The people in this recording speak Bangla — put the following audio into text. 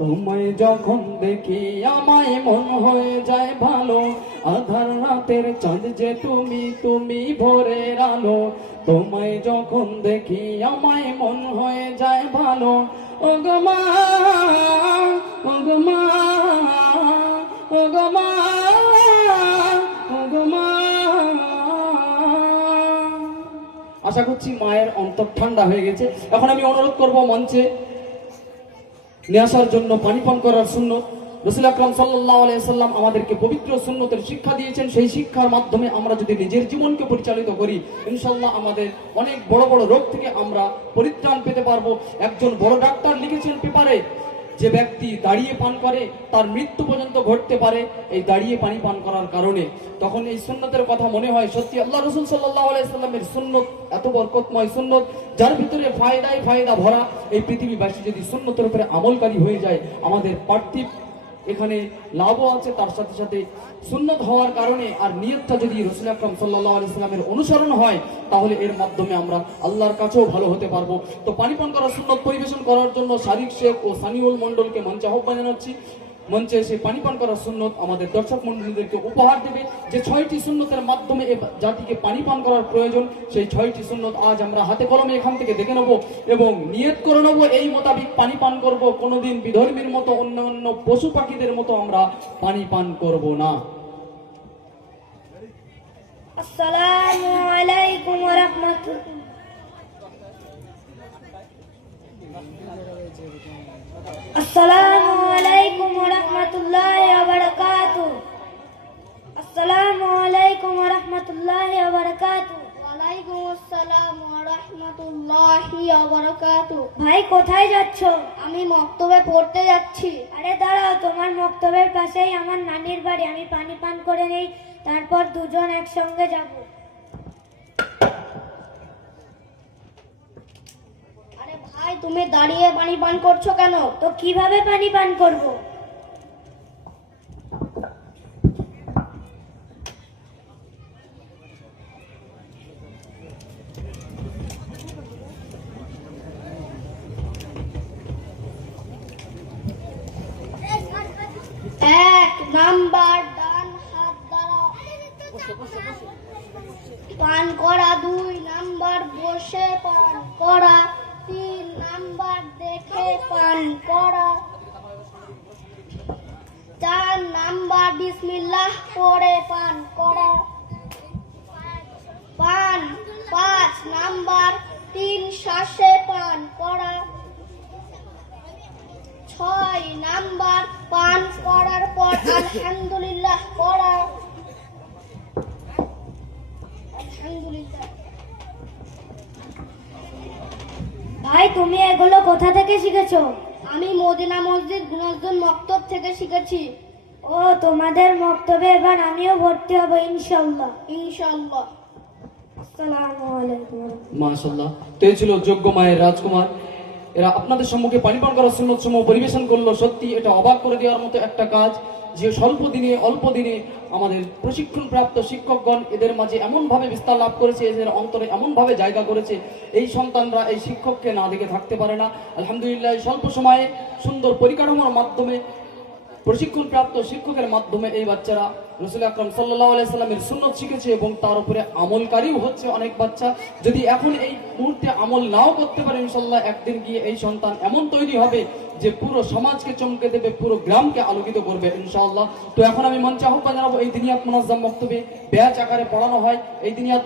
তোমায় যখন দেখি আমায় মন হয়ে যায় ভালো, আধার রাতের চাঁদ যে তুমি, তুমি ভোরের আলো। তোমায় যখন দেখি আমায় মন হয়ে যায় ভালো, ও গো মা, ও গো মা, ও গো মা, ও গো মা। আশা করছি মায়ের অন্তর ঠান্ডা হয়ে গেছে। এখন আমি অনুরোধ করব মঞ্চে নিয়ে আসার জন্য পানি পান করার সুন্নত। রাসূল আকরাম সাল্লাল্লাহু আলাইহি সাল্লাম আমাদেরকে পবিত্র সুন্নতের শিক্ষা দিয়েছেন। সেই শিক্ষার মাধ্যমে আমরা যদি নিজের জীবনকে পরিচালিত করি, ইনশাআল্লাহ আমাদের অনেক বড় বড় রোগ থেকে আমরা পরিত্রাণ পেতে পারবো। একজন বড় ডাক্তার লিখেছেন পেপারে, যে ব্যক্তি দাঁড়িয়ে পান করে তার মৃত্যু পর্যন্ত ঘটতে পারে এই দাঁড়িয়ে পানি পান করার কারণে। তখন এই সুন্নতের কথা মনে হয় সত্যি আল্লাহ রাসূল সাল্লাল্লাহু আলাইহি সাল্লামের সুন্নত এত বরকতময় সুন্নত, যার ভিতরে ফায়দায় ফায়দা ভরা। এই পৃথিবীবাসী যদি সুন্নতের উপরে আমলকারী হয়ে যায়, আমাদের পার্থিব এখানে লাভও আছে, তার সাথে সাথে সুন্নত হওয়ার কারণে আর নিয়তটা যদি রাসূল আকরাম সাল্লাল্লাহু আলাইহি সাল্লামের অনুসরণ হয়, তাহলে এর মাধ্যমে আমরা আল্লাহর কাছেও ভালো হতে পারবো। তো পানি পান করার সুন্নত পরিবেশন করার জন্য শারিক শেখ ও সানিউল মন্ডলকে মঞ্চে আহ্বান জানাচ্ছি। মঞ্চে এসে পানি পান করার সুন্নত আমাদের দর্শক মন্ডলীদেরকে উপহার দেবে। যে 6টি সুন্নতের মাধ্যমে এ জাতিকে পানি পান করার প্রয়োজন, সেই 6টি সুন্নত আজ আমরা হাতে কলমে এখান থেকে দেখে নেব এবং নিয়ত করে নেব এই মোতাবিক পানি পান করব। কোনোদিন বিধর্মীর মতো অন্যান্য পশু পাখিদের মতো আমরা পানি পান করব না। আসসালামু আলাইকুম ওয়া রাহমাতুল্লাহ। আসসালামু আলাইকুম ওয়া রাহমাতুল্লাহি ওয়া বারাকাতুহু। আসসালামু আলাইকুম ওয়া রাহমাতুল্লাহি ওয়া বারাকাতুহু। ওয়া আলাইকুম আসসালাম ওয়া রাহমাতুল্লাহি ওয়া বারাকাতুহু। ভাই কোথায় যাচ্ছ? আমি মক্তবে পড়তে যাচ্ছি। আরে দাঁড়াও, তোমার মক্তবের পাশেই আমার নানির বাড়ি। আমি পানি পান করে নেই, তারপর দুজন একসঙ্গে যাব। আরে ভাই, তুমি দাঁড়িয়ে পানি পান করছো কেন? তো কিভাবে পানি পান করব? এক নাম্বার, ডান হাত দ্বারা পান করা। 2 নাম্বার, বসে পান করা। 3 নাম্বার, দেখে পান করা। 4 নাম্বার, বিসমিল্লাহ পড়ে পান করা। 5 নাম্বার, 3 শ্বাসে পান করা। 6 নাম্বার, পান করার পর আলহামদুলিল্লাহ পড়া। আলহামদুলিল্লাহ। ভাই, তুমি এগুলো কোথা থেকে শিখেছো? আমি মদিনা মসজিদ গুণাজুন মক্তব থেকে শিখেছি। ও, তোমাদের মক্তবে এবার আমিও ভর্তি হব ইনশাআল্লাহ। ইনশাআল্লাহ। আসসালামু আলাইকুম। মাশাআল্লাহ। তো এই ছিল যোগ্য মায়ের রাজকুমার। এরা আপনাদের সম্মুখে পানি পান করার সুন্নত সমূহ পরিবেশন করলো। সত্যি এটা অবাক করে দেওয়ার মতো একটা কাজ, যে স্বল্প দিনে অল্প দিনে আমাদের প্রশিক্ষণপ্রাপ্ত শিক্ষকগণ এদের মাঝে এমনভাবে বিস্তার লাভ করেছে, এদের অন্তরে এমনভাবে জায়গা করেছে, এই সন্তানরা এই শিক্ষককে না দেখে থাকতে পারে না। আলহামদুলিল্লাহ, স্বল্প সময়ে সুন্দর পরিকাঠামোর মাধ্যমে প্রশিক্ষণপ্রাপ্ত শিক্ষকের মাধ্যমে এই বাচ্চারা রাসূল আকরাম সাল্লাল্লাহু আলাইহি সাল্লামের সুন্নত শিখেছে এবং তার উপরে আমলকারীও হচ্ছে অনেক বাচ্চা। যদি এখন এই মুহূর্তে আমল নাও করতে পারে, ইনশাআল্লাহ একদিন গিয়ে এই সন্তান এমন তৈরি হবে যে পুরো সমাজকে চমকে দেবে, পুরো গ্রামকে আলোকিত করবে ইনশাআল্লাহ। তো এখন আমি মঞ্চে আহ্বান জানাবো, এই দিনিয়াত মুনাজ্জাম মক্তবে ব্যাচ আকারে পড়ানো হয়। এই দিনিয়াত